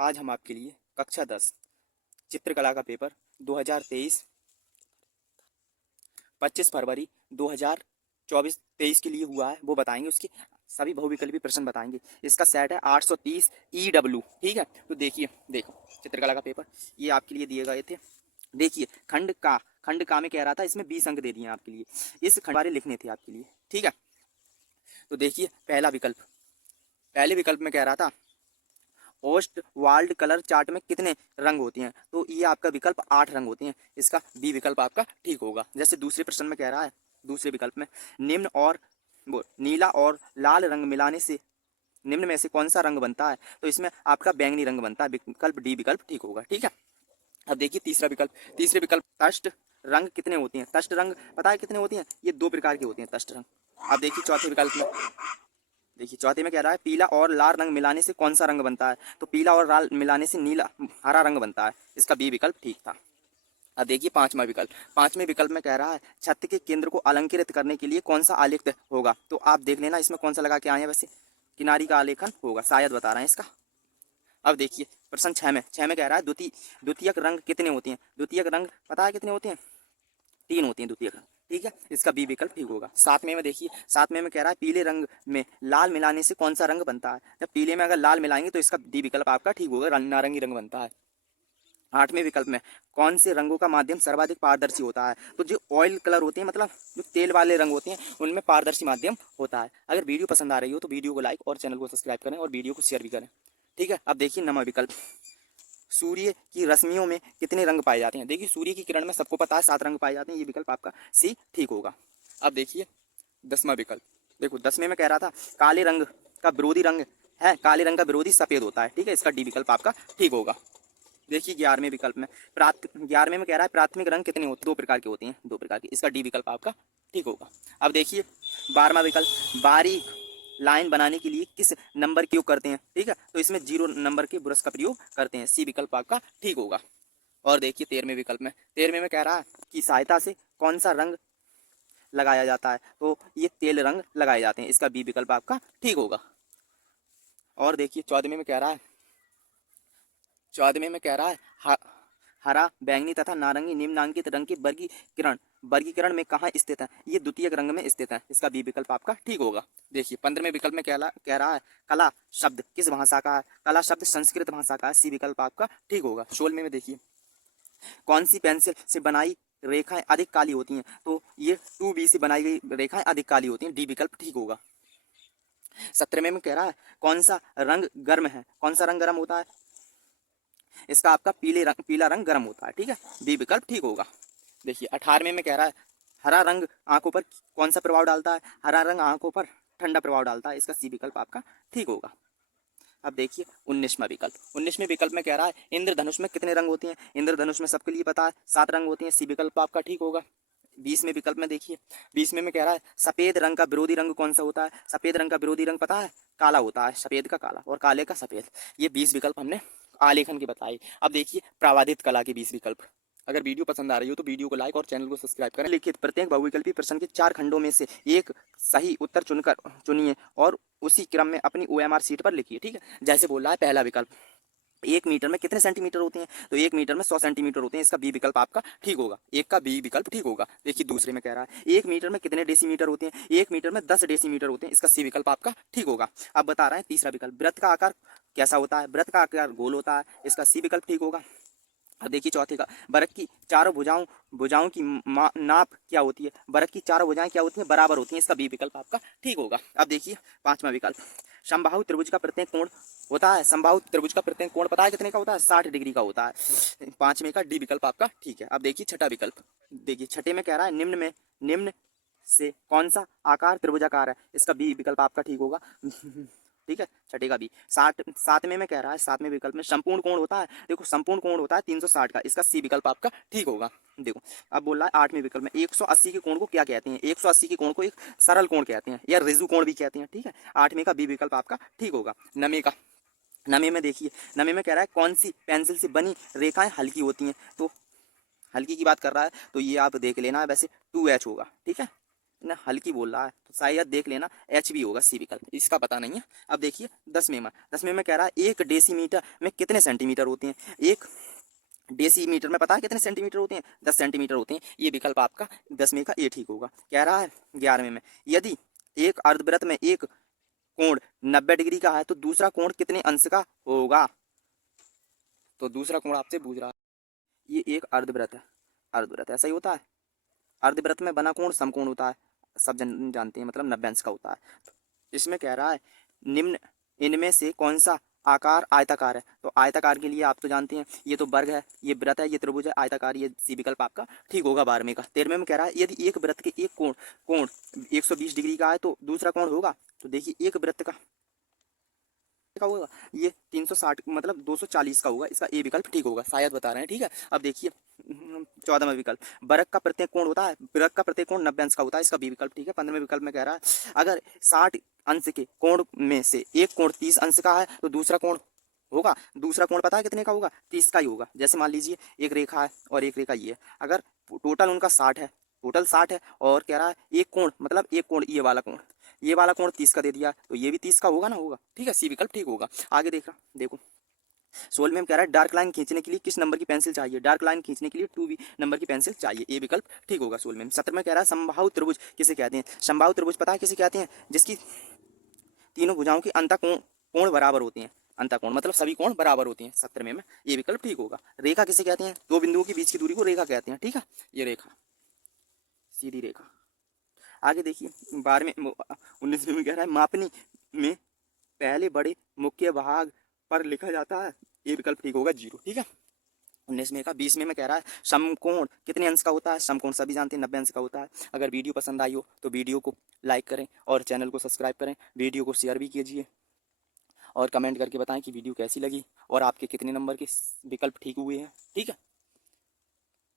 आज हम आपके लिए कक्षा 10 चित्रकला का पेपर 2023 25 फरवरी 2024-23 के लिए हुआ है वो बताएंगे। उसके सभी बहुविकल्पी प्रश्न बताएंगे। इसका सेट है 830 EW। ठीक है, तो देखो चित्रकला का पेपर ये आपके लिए दिए गए थे। देखिए खंड का में कह रहा था, इसमें 20 अंक दे दिए आपके लिए। इस खंड बारे लिखने थे आपके लिए। ठीक है, तो देखिए पहले विकल्प में कह रहा था ओस्ट वर्ल्ड कलर चार्ट में कितने रंग होते हैं, तो ये आपका विकल्प 8 रंग होते हैं। इसका बी विकल्प आपका ठीक होगा। जैसे दूसरे प्रश्न में कह रहा है, दूसरे विकल्प में निम्न और नीला और लाल रंग मिलाने से निम्न में से कौन सा रंग बनता है, तो इसमें आपका बैंगनी रंग बनता है। विकल्प डी विकल्प ठीक होगा। ठीक है, अब देखिए तीसरे विकल्प तस्ट रंग कितने होते हैं। तस्ट रंग पता है कितने होते हैं, ये 2 प्रकार के होते हैं तस्ट रंग। अब देखिए चौथे में कह रहा है पीला और लाल रंग मिलाने से कौन सा रंग बनता है, तो पीला और लाल मिलाने से नीला हरा रंग बनता है। इसका बी विकल्प ठीक था। अब देखिए पांचवें विकल्प में कह रहा है छत के केंद्र को अलंकृत करने के लिए कौन सा आलेख होगा, तो आप देख लेना इसमें कौन सा लगा के आए हैं। वैसे किनारी का आलेखन होगा, शायद बता रहे हैं इसका। अब देखिए प्रश्न 6 में कह रहा है द्वितीयक रंग कितने होते हैं। द्वितीयक रंग पता है कितने होते हैं, 3 होती हैं द्वितीयक रंग। ठीक है, इसका बी विकल्प ठीक होगा। सातवें में कह रहा है पीले रंग में लाल मिलाने से कौन सा रंग बनता है। जब पीले में अगर लाल मिलाएंगे तो इसका डी विकल्प आपका ठीक होगा, नारंगी रंग बनता है। 8वें विकल्प में कौन से रंगों का माध्यम सर्वाधिक पारदर्शी होता है, तो जो ऑयल कलर होते हैं, मतलब जो तेल वाले रंग होते हैं, उनमें पारदर्शी माध्यम होता है। अगर वीडियो पसंद आ रही हो तो वीडियो को लाइक और चैनल को सब्सक्राइब करें और वीडियो को शेयर भी करें। ठीक है, अब देखिए 9वां विकल्प सूर्य की रश्मियों में कितने रंग पाए जाते हैं। देखिए सूर्य की किरण में सबको पता है 7 रंग पाए जाते हैं, ये विकल्प आपका सी ठीक होगा। अब देखिए 10वां विकल्प। देखो 10वें में कह रहा था काले रंग का विरोधी रंग है, काले रंग का विरोधी सफेद होता है। ठीक है, इसका डी विकल्प आपका ठीक होगा। देखिए 11वें विकल्प में 11वें में कह रहा है प्राथमिक रंग कितने होते हैं, 2 प्रकार के होते हैं, 2 प्रकार के। इसका डी विकल्प आपका ठीक होगा। अब देखिए 12वां विकल्प बारीक लाइन बनाने के लिए किस नंबर का उपयोग करते हैं। ठीक है, तो इसमें 0 नंबर के ब्रश का प्रयोग करते हैं। सी विकल्प आपका ठीक होगा। और देखिए 13वें में कह रहा है कि सहायता से कौन सा रंग लगाया जाता है, तो ये तेल रंग लगाए जाते हैं। इसका बी विकल्प आपका ठीक होगा। और देखिए 14वें में कह रहा है हरा बैंगनी तथा नारंगी निम्नांकित रंग की वर्गीकरण में कहाँ स्थित है, ये द्वितीयक रंग में स्थित है। इसका बी विकल्प आपका ठीक होगा। देखिए 15वें विकल्प में कह रहा है कला शब्द किस भाषा का है, कला शब्द संस्कृत भाषा का है। सी विकल्प आपका ठीक होगा। 16वें में देखिए कौन सी पेंसिल से बनाई रेखाएं अधिक काली होती हैं, तो ये 2B से बनाई गई रेखाएं अधिक काली होती हैं। डी विकल्प ठीक होगा। 17वें में कह रहा है कौन सा रंग गर्म है, कौन सा रंग गर्म होता है, इसका आपका पीला रंग गर्म होता है। ठीक है, बी विकल्प ठीक होगा। देखिए 18वें में कह रहा है हरा रंग आंखों पर कौन सा प्रभाव डालता है, हरा रंग आंखों पर ठंडा प्रभाव डालता है। इसका सी विकल्प आपका ठीक होगा। अब देखिए 19वें विकल्प में कह रहा है इंद्रधनुष में कितने रंग होते हैं। इंद्रधनुष में सबके लिए पता है 7 रंग होते हैं। सी विकल्प आपका ठीक होगा। 20वें विकल्प में देखिए 20वें में कह रहा है सफेद रंग का विरोधी रंग कौन सा होता है। सफेद रंग का विरोधी रंग पता है, काला होता है। सफेद का काला और काले का सफेद। ये 20 विकल्प हमने आलेखन के बताए। अब देखिए प्रावादित कला के 20 विकल्प। अगर वीडियो पसंद आ रही हो तो वीडियो को लाइक और चैनल को सब्सक्राइब करें। लिखित प्रत्येक बहुविकल्पी प्रश्न के 4 खंडों में से एक सही उत्तर चुनिए और उसी क्रम में अपनी OMR शीट पर लिखिए। ठीक है, जैसे बोल रहा है पहला विकल्प 1 मीटर में कितने सेंटीमीटर होते हैं, तो 1 मीटर में 100 सेंटीमीटर होते हैं। इसका बी विकल्प आपका ठीक होगा। एक का बी विकल्प ठीक होगा। देखिए दूसरे में कह रहा है 1 मीटर में कितने डेसीमीटर होते हैं, 1 मीटर में 10 डेसीमीटर होते हैं। इसका सी विकल्प आपका ठीक होगा। अब बता रहे हैं तीसरा विकल्प वृत्त का आकार कैसा होता है, वृत्त का आकार गोल होता है। इसका सी विकल्प ठीक होगा। अब देखिए चौथे का बरक की चारों भुजाओं की नाप क्या होती है, बरक की चारों भुजाएं क्या होती हैं, बराबर होती हैं। इसका बी विकल्प आपका ठीक होगा। अब देखिए 5वां विकल्प समबाहु त्रिभुज का प्रत्येक कोण होता है। समबाहु त्रिभुज का प्रत्येक कोण पता है कितने का होता है, 60 डिग्री का होता है। 5वें का डी विकल्प आपका ठीक है। अब देखिए छठा विकल्प। देखिए छठे में कह रहा है निम्न से कौन सा आकार त्रिभुजाकार है। इसका बी विकल्प आपका ठीक होगा। ठीक है, छठे का बी। 7वें में कह रहा है 7वें विकल्प में संपूर्ण कोण होता है। देखो संपूर्ण कोण होता है 360 का। इसका सी विकल्प आपका ठीक होगा। देखो अब बोल रहा है 8वें विकल्प में 180 के कोण को क्या कहते हैं। 180 के कोण को एक सरल कोण कहते हैं या रिजु कोण भी कहते हैं। ठीक है, 8वें का बी विकल्प आपका ठीक होगा। नवे में देखिए नवे में कह रहा है कौन सी पेंसिल से बनी रेखाएं हल्की होती हैं, तो हल्की की बात कर रहा है तो ये आप देख लेना, वैसे 2H होगा। ठीक है, ना हल्की बोल रहा है, तो शायद देख लेना एच भी होगा सी विकल्प, इसका पता नहीं है। अब देखिए 10वें में, 10वें में कह रहा है 1 डेसीमीटर में कितने सेंटीमीटर होते हैं। 1 डेसीमीटर में पता है कितने सेंटीमीटर होते हैं, 10 सेंटीमीटर होते हैं। ये विकल्प आपका 10वें का ये ठीक होगा। कह रहा है 11वें में, यदि एक अर्धवृत्त में एक कोण 90 डिग्री का है तो दूसरा कोण कितने अंश का होगा। तो दूसरा कोण आपसे पूछ रहा है। ये एक अर्धवृत्त है, अर्धवृत्त ऐसा ही होता है। अर्धवृत्त में बना कोण समकोण होता है, सब जानते हैं, मतलब 90 अंश का होता है। इसमें कह रहा है निम्न इनमें से कौन सा आकार आयताकार है। तो आयताकार के लिए आप तो जानते हैं, ये तो वर्ग है, ये वृत्त है, ये त्रिभुज है, आयताकार, ये सी विकल्प आपका ठीक होगा 12वें का। 13वें में कह रहा है यदि एक वृत्त के एक कोण कोण 120 डिग्री का है तो दूसरा कोण होगा। तो देखिए एक वृत्त का होगा ये 360 मतलब 240 का होगा, इसका ए विकल्प ठीक होगा, शायद बता रहे हैं। ठीक है, अब देखिए 14वां विकल्प, वर्ग का प्रत्येक कोण होता है, वर्ग का प्रत्येक कोण 90 अंश का होता है, इसका बी विकल्प ठीक है। 15वें विकल्प में कह रहा है अगर 60 अंश के कोण में से एक कोण 30 अंश का है तो दूसरा कोण होगा। दूसरा कोण पता है कितने का होगा, 30 का ही होगा। जैसे मान लीजिए एक रेखा है और एक रेखा ये है, अगर टोटल उनका 60 है, टोटल 60 है, और कह रहा है एक कोण मतलब एक कोण ये वाला कोण 30 का दे दिया, तो ये भी 30 का होगा ना, होगा। ठीक है, सी विकल्प ठीक होगा। आगे देखो 16 में कह रहा है डार्क लाइन खींचने के लिए किस नंबर की पेंसिल चाहिए। डार्क लाइन खींचने के लिए 2B नंबर की पेंसिल चाहिए, ये विकल्प ठीक होगा 16 में। 17 में कह रहा है समबाहु त्रिभुज किसे कहते हैं। समबाहु त्रिभुज पता है किसे कहते हैं, जिसकी तीनों भुजाओं के अंतःकोण कोण बराबर होते हैं। अंतःकोण मतलब सभी कोण बराबर होते हैं। 17वें में ये विकल्प ठीक होगा। रेखा किसे कहते हैं, दो बिंदुओं के बीच की दूरी को रेखा कहते हैं। ठीक है, ये रेखा, सीधी रेखा। आगे देखिए 12वें 19वें में कह रहा है मापनी में पहले बड़े मुख्य भाग पर लिखा जाता है, ये विकल्प ठीक होगा 0। ठीक है, 19वें का। 20वें में कह रहा है समकोण कितने अंश का होता है। समकोण सभी जानते हैं 90 अंश का होता है। अगर वीडियो पसंद आई हो तो वीडियो को लाइक करें और चैनल को सब्सक्राइब करें, वीडियो को शेयर भी कीजिए और कमेंट करके बताएं कि वीडियो कैसी लगी और आपके कितने नंबर के विकल्प ठीक हुए हैं। ठीक है।